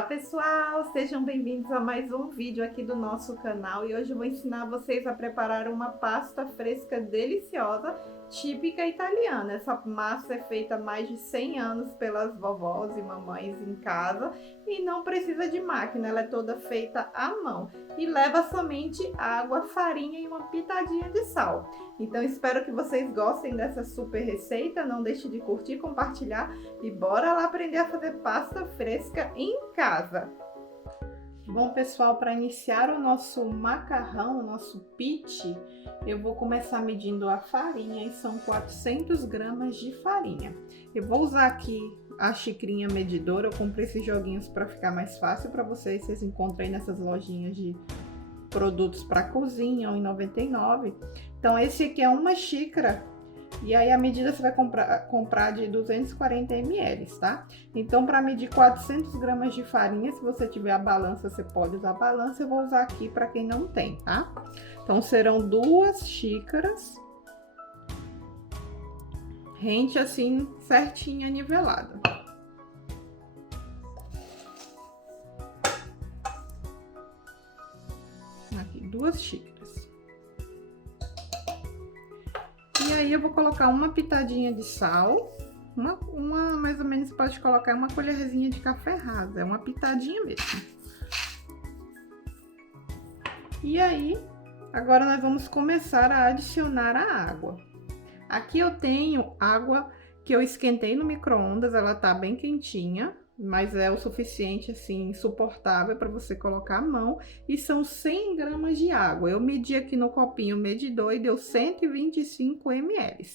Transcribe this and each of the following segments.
Olá pessoal, sejam bem-vindos a mais um vídeo aqui do nosso canal e hoje eu vou ensinar vocês a preparar uma pasta fresca deliciosa, típica italiana. Essa massa é feita há mais de 100 anos pelas vovós e mamães em casa e não precisa de máquina, ela é toda feita à mão e leva somente água, farinha e uma pitadinha de sal. Então espero que vocês gostem dessa super receita, não deixe de curtir, compartilhar e bora lá aprender a fazer pasta fresca em casa. Bom pessoal, para iniciar o nosso macarrão, o nosso pite, eu vou começar medindo a farinha e são 400 gramas de farinha. Eu vou usar aqui a xicrinha medidora, eu comprei esses joguinhos para ficar mais fácil para vocês encontram aí nessas lojinhas de produtos para cozinha, R$1,99. Então esse aqui é uma xícara. E aí a medida você vai comprar de 240 ml, tá? Então para medir 400 gramas de farinha, se você tiver a balança, você pode usar a balança. Eu vou usar aqui para quem não tem, tá? Então serão 2 xícaras. Rente assim, certinha, nivelada. Aqui, 2 xícaras. E aí eu vou colocar uma pitadinha de sal, uma mais ou menos pode colocar uma colherzinha de café rasa, é uma pitadinha mesmo. E aí, agora nós vamos começar a adicionar a água. Aqui eu tenho água que eu esquentei no micro-ondas, ela tá bem quentinha, mas é o suficiente, assim, suportável para você colocar a mão. E são 100 gramas de água. Eu medi aqui no copinho medidor e deu 125 ml.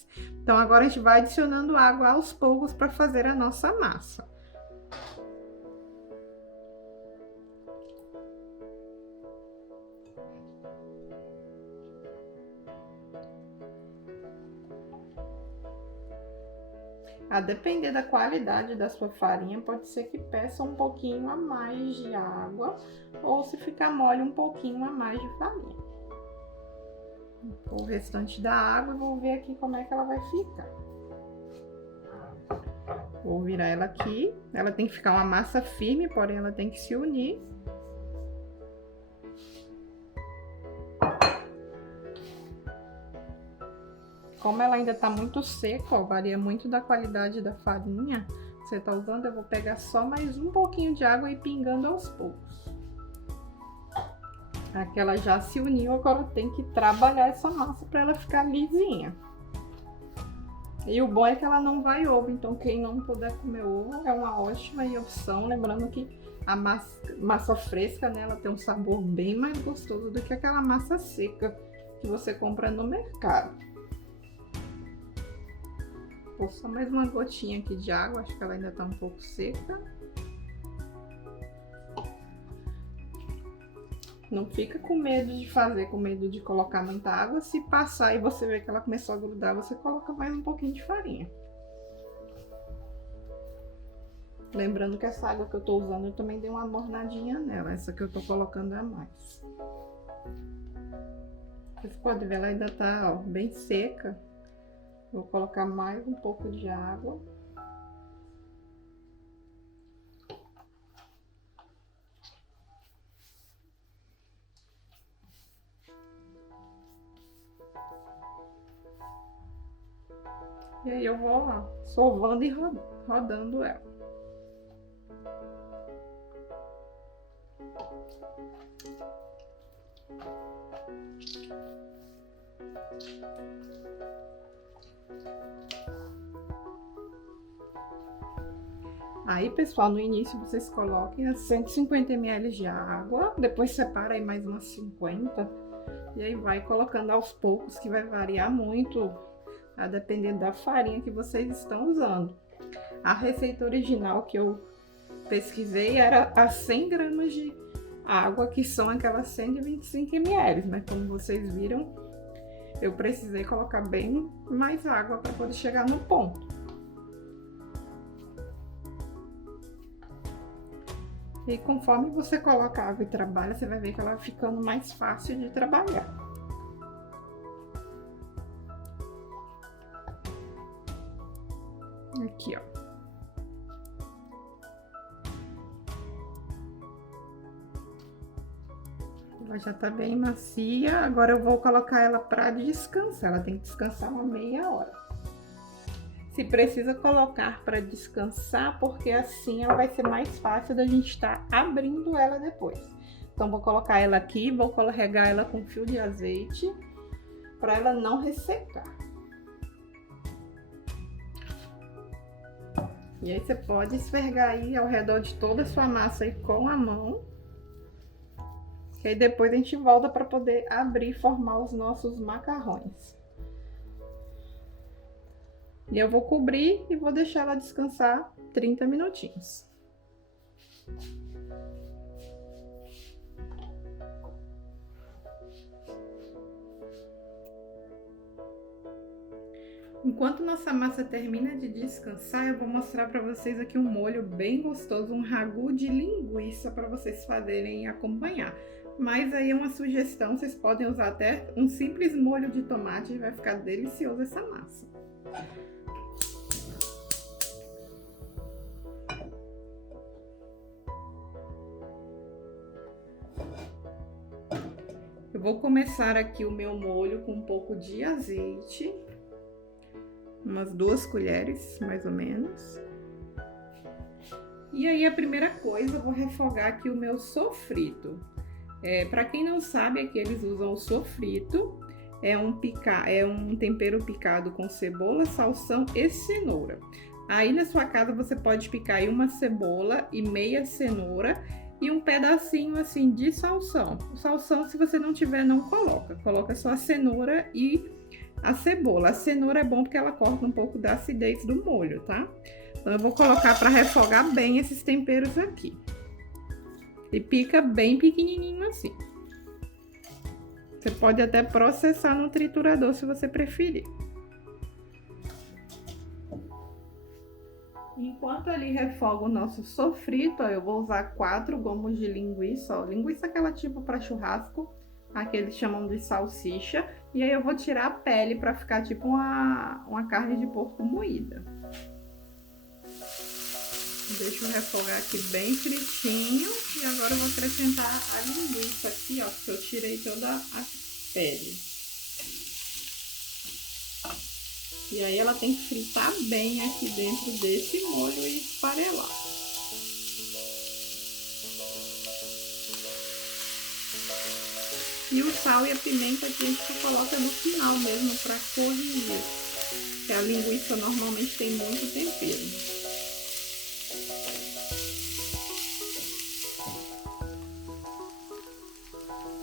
Então, agora a gente vai adicionando água aos poucos para fazer a nossa massa. A depender da qualidade da sua farinha, pode ser que peça um pouquinho a mais de água, ou se ficar mole, um pouquinho a mais de farinha. O restante da água, eu vou ver aqui como é que ela vai ficar. Vou virar ela aqui, ela tem que ficar uma massa firme, porém ela tem que se unir. Como ela ainda tá muito seca, ó, varia muito da qualidade da farinha que você tá usando, eu vou pegar só mais um pouquinho de água e pingando aos poucos. Aqui ela já se uniu, agora tem que trabalhar essa massa para ela ficar lisinha. E o bom é que ela não vai ovo, então quem não puder comer ovo é uma ótima opção. Lembrando que a massa fresca, né, ela tem um sabor bem mais gostoso do que aquela massa seca que você compra no mercado. Vou só mais uma gotinha aqui de água, acho que ela ainda tá um pouco seca. Não fica com medo de fazer, com medo de colocar muita água. Se passar e você ver que ela começou a grudar, você coloca mais um pouquinho de farinha. Lembrando que essa água que eu tô usando, eu também dei uma mornadinha nela. Essa que eu tô colocando é a mais. Vocês podem ver, ela ainda tá, ó, bem seca. Vou colocar mais um pouco de água. E aí eu vou, ó, sovando e rodando ela. Aí, pessoal, no início vocês coloquem as 150 ml de água, depois separa aí mais umas 50 e aí vai colocando aos poucos, que vai variar muito a depender da farinha que vocês estão usando. A receita original que eu pesquisei era a 100 gramas de água, que são aquelas 125 ml, mas como vocês viram, eu precisei colocar bem mais água para poder chegar no ponto. E conforme você coloca água e trabalha, você vai ver que ela vai ficando mais fácil de trabalhar. Aqui, ó. Ela já tá bem macia. Agora eu vou colocar ela para descansar. Ela tem que descansar uma meia hora. Se precisa colocar para descansar, porque assim ela vai ser mais fácil da gente estar abrindo ela depois. Então vou colocar ela aqui, vou regar ela com fio de azeite para ela não ressecar. E aí você pode esfregar aí ao redor de toda a sua massa aí com a mão. E aí depois a gente volta para poder abrir e formar os nossos macarrões. E eu vou cobrir e vou deixar ela descansar 30 minutinhos. Enquanto nossa massa termina de descansar, eu vou mostrar para vocês aqui um molho bem gostoso, um ragu de linguiça para vocês fazerem e acompanhar. Mas aí é uma sugestão, vocês podem usar até um simples molho de tomate e vai ficar delicioso essa massa. Eu vou começar aqui o meu molho com um pouco de azeite. Umas 2 colheres, mais ou menos. E aí, a primeira coisa, eu vou refogar aqui o meu sofrito. Para quem não sabe, aqui eles usam o sofrito. É um tempero picado com cebola, salsão e cenoura. Aí, na sua casa, você pode picar aí uma cebola e meia cenoura e um pedacinho, assim, de salsão. O salsão, se você não tiver, não coloca. Coloca só a cenoura e a cebola. A cenoura é bom porque ela corta um pouco da acidez do molho, tá? Então eu vou colocar para refogar bem esses temperos aqui. E pica bem pequenininho assim. Você pode até processar no triturador se você preferir. Enquanto ali refoga o nosso sofrito, ó, eu vou usar 4 gomos de linguiça, ó. Linguiça aquela tipo para churrasco. Aqui eles chamam de salsicha. E aí eu vou tirar a pele para ficar tipo uma carne de porco moída. Deixa eu refogar aqui bem fritinho. E agora eu vou acrescentar a linguiça aqui, ó, que eu tirei toda a pele. E aí ela tem que fritar bem aqui dentro desse molho e esfarelar. E o sal e a pimenta aqui a gente coloca no final mesmo para corrigir. Porque a linguiça normalmente tem muito tempero.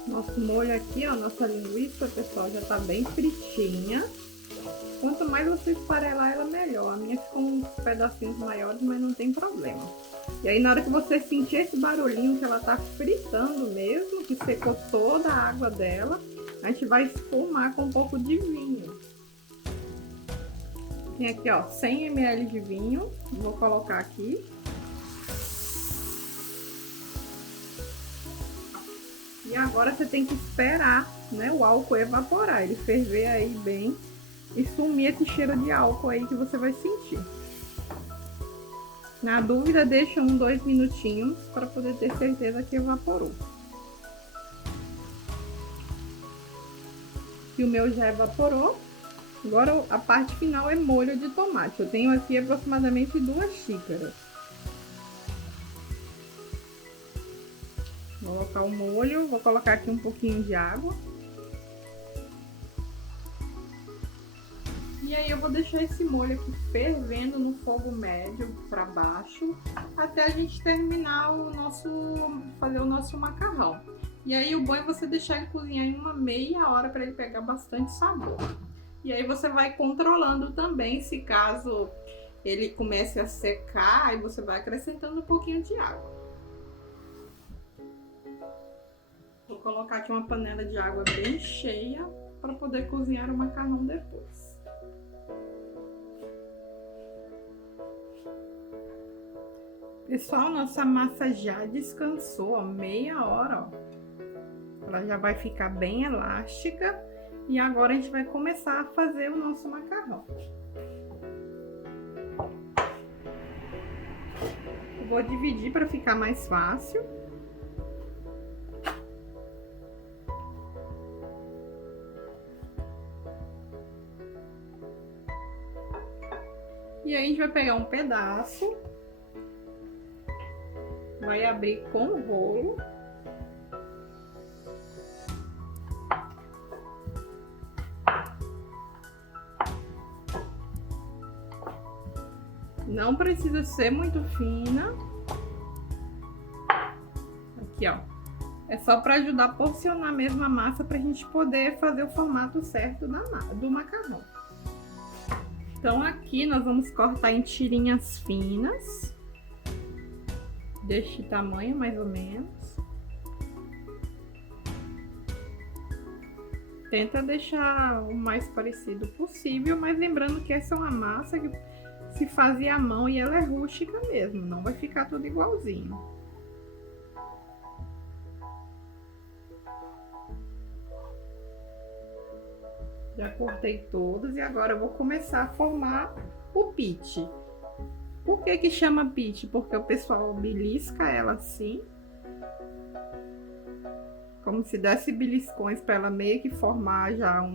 Nosso molho aqui, ó, nossa linguiça, pessoal, já tá bem fritinha. Quanto mais você esfarelar ela, melhor. A minha ficou uns pedacinhos maiores, mas não tem problema. E aí, na hora que você sentir esse barulhinho que ela tá fritando mesmo, que secou toda a água dela, a gente vai esfumar com um pouco de vinho. Tem aqui, ó, 100 ml de vinho. Vou colocar aqui. E agora você tem que esperar, né, o álcool evaporar, ele ferver aí bem e sumir esse cheiro de álcool aí que você vai sentir. Na dúvida, deixa 2 minutinhos para poder ter certeza que evaporou. E o meu já evaporou. Agora a parte final é molho de tomate. Eu tenho aqui aproximadamente 2 xícaras. Vou colocar o molho, vou colocar aqui um pouquinho de água. E aí eu vou deixar esse molho aqui fervendo no fogo médio para baixo, até a gente terminar fazer o nosso macarrão. E aí o bom é você deixar ele cozinhar em uma meia hora para ele pegar bastante sabor. E aí você vai controlando também, se caso ele comece a secar, aí você vai acrescentando um pouquinho de água. Vou colocar aqui uma panela de água bem cheia para poder cozinhar o macarrão depois. Pessoal, nossa massa já descansou, ó, meia hora, ó. Ela já vai ficar bem elástica e agora a gente vai começar a fazer o nosso macarrão. Eu vou dividir para ficar mais fácil. E aí a gente vai pegar um pedaço, vai abrir com o rolo. Não precisa ser muito fina. Aqui, ó. É só para ajudar a porcionar mesmo a massa para a gente poder fazer o formato certo do macarrão. Então aqui nós vamos cortar em tirinhas finas, deste tamanho mais ou menos. Tenta deixar o mais parecido possível, mas lembrando que essa é uma massa que se fazia à mão e ela é rústica mesmo, não vai ficar tudo igualzinho. Já cortei todos e agora eu vou começar a formar o pit. Por que que chama pit? Porque o pessoal belisca ela assim, como se desse beliscões para ela meio que formar já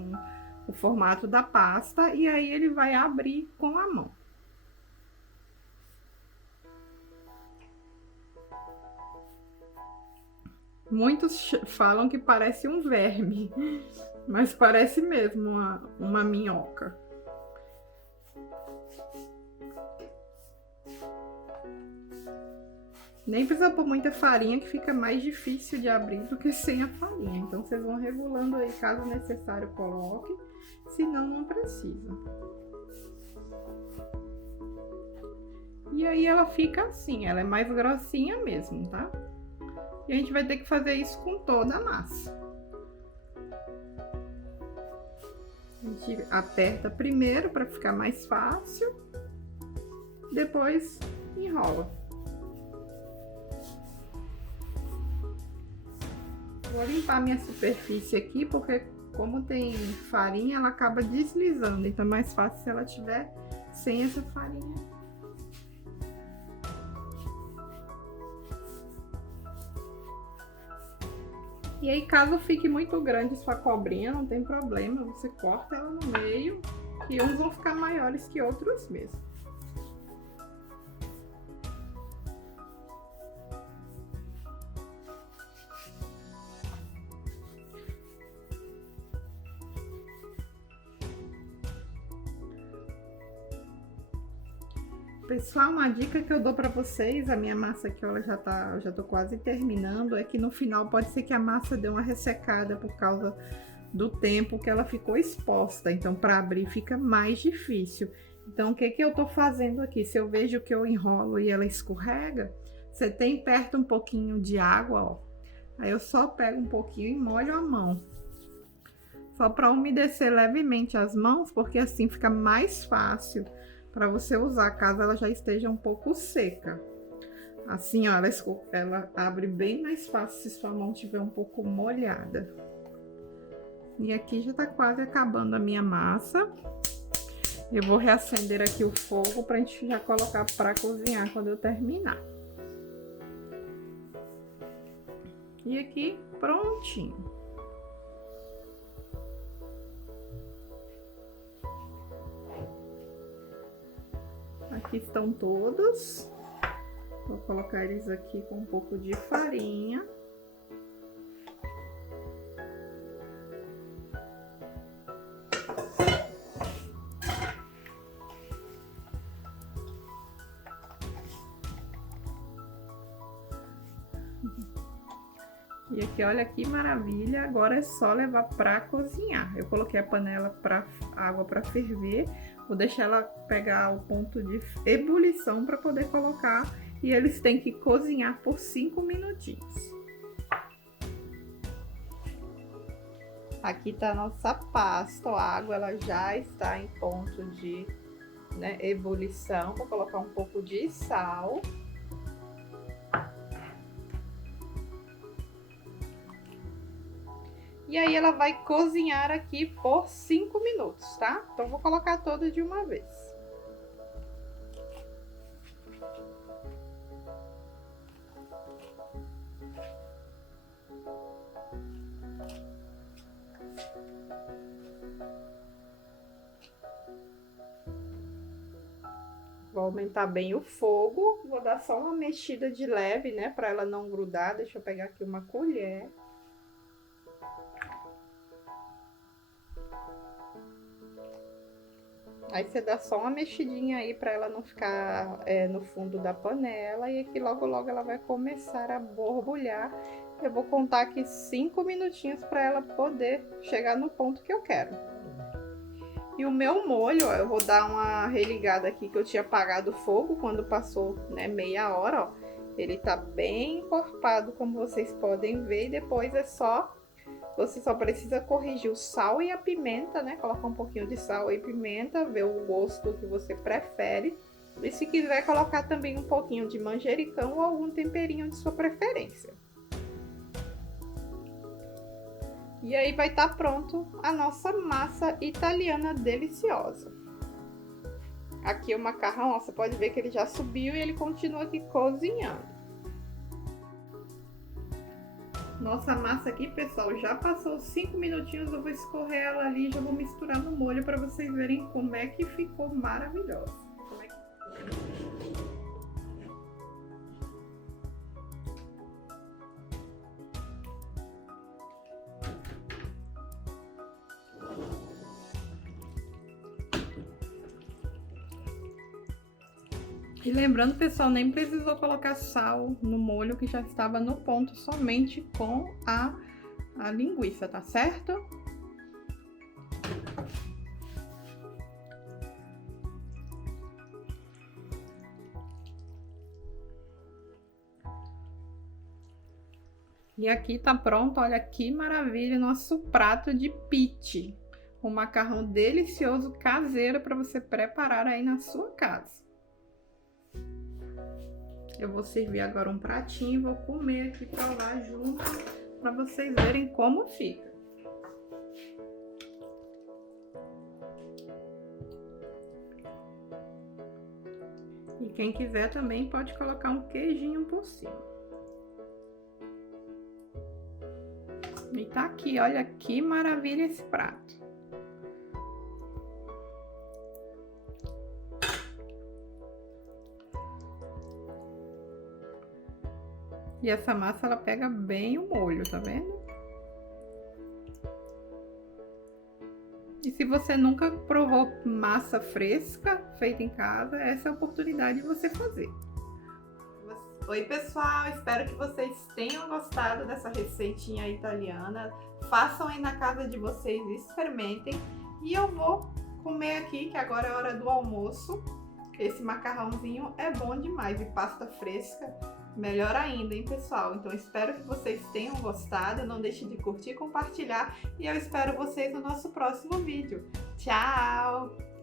o formato da pasta, e aí ele vai abrir com a mão. Muitos falam que parece um verme, mas parece mesmo uma minhoca. Nem precisa pôr muita farinha, que fica mais difícil de abrir do que sem a farinha. Então vocês vão regulando aí, caso necessário coloque, senão não precisa. E aí ela fica assim, ela é mais grossinha mesmo, tá? E a gente vai ter que fazer isso com toda a massa. A gente aperta primeiro para ficar mais fácil, depois enrola. Vou limpar minha superfície aqui, porque como tem farinha, ela acaba deslizando, então é mais fácil se ela tiver sem essa farinha. E aí, caso fique muito grande sua cobrinha, não tem problema, você corta ela no meio, e uns vão ficar maiores que outros mesmo. Pessoal, uma dica que eu dou para vocês, a minha massa aqui, ela eu já tô quase terminando, é que no final pode ser que a massa dê uma ressecada por causa do tempo que ela ficou exposta, então para abrir fica mais difícil. Então o que que eu tô fazendo aqui? Se eu vejo que eu enrolo e ela escorrega, você tem perto um pouquinho de água, ó. Aí eu só pego um pouquinho e molho a mão. Só para umedecer levemente as mãos, porque assim fica mais fácil para você usar, caso ela já esteja um pouco seca. Assim, ó, ela abre bem mais fácil se sua mão estiver um pouco molhada. E aqui já tá quase acabando a minha massa. Eu vou reacender aqui o fogo pra gente já colocar para cozinhar quando eu terminar. E aqui, prontinho. Aqui estão todos. Vou colocar eles aqui com um pouco de farinha. E aqui, olha que maravilha, agora é só levar para cozinhar. Eu coloquei a panela água para ferver, vou deixar ela pegar o ponto de ebulição para poder colocar, e eles têm que cozinhar por 5 minutinhos. Aqui tá a nossa pasta, a água ela já está em ponto de ebulição. Vou colocar um pouco de sal. E aí ela vai cozinhar aqui por 5 minutos, tá? Então vou colocar toda de uma vez. Vou aumentar bem o fogo, vou dar só uma mexida de leve, né, para ela não grudar. Deixa eu pegar aqui uma colher. Aí você dá só uma mexidinha aí para ela não ficar no fundo da panela. E aqui logo logo ela vai começar a borbulhar. Eu vou contar aqui 5 minutinhos para ela poder chegar no ponto que eu quero. E o meu molho, ó, eu vou dar uma religada aqui que eu tinha apagado o fogo quando passou, né, meia hora, ó. Ele tá bem encorpado, como vocês podem ver. E depois você só precisa corrigir o sal e a pimenta, né? Colocar um pouquinho de sal e pimenta, ver o gosto que você prefere. E se quiser colocar também um pouquinho de manjericão ou algum temperinho de sua preferência. E aí vai estar pronto a nossa massa italiana deliciosa. Aqui o macarrão, ó, você pode ver que ele já subiu e ele continua aqui cozinhando. Nossa massa aqui, pessoal, já passou 5 minutinhos. Eu vou escorrer ela ali e já vou misturar no molho para vocês verem como é que ficou maravilhosa. E lembrando, pessoal, nem precisou colocar sal no molho, que já estava no ponto, somente com a linguiça, tá certo? E aqui tá pronto, olha que maravilha, nosso prato de pite. Um macarrão delicioso caseiro para você preparar aí na sua casa. Eu vou servir agora um pratinho e vou comer aqui pra lá junto, para vocês verem como fica. E quem quiser também pode colocar um queijinho por cima. E tá aqui, olha que maravilha esse prato. E essa massa, ela pega bem o molho, tá vendo? E se você nunca provou massa fresca feita em casa, essa é a oportunidade de você fazer. Oi, pessoal! Espero que vocês tenham gostado dessa receitinha italiana. Façam aí na casa de vocês, experimentem. E eu vou comer aqui, que agora é hora do almoço. Esse macarrãozinho é bom demais, e pasta fresca melhor ainda, hein, pessoal? Então espero que vocês tenham gostado. Não deixe de curtir, compartilhar, e eu espero vocês no nosso próximo vídeo. Tchau!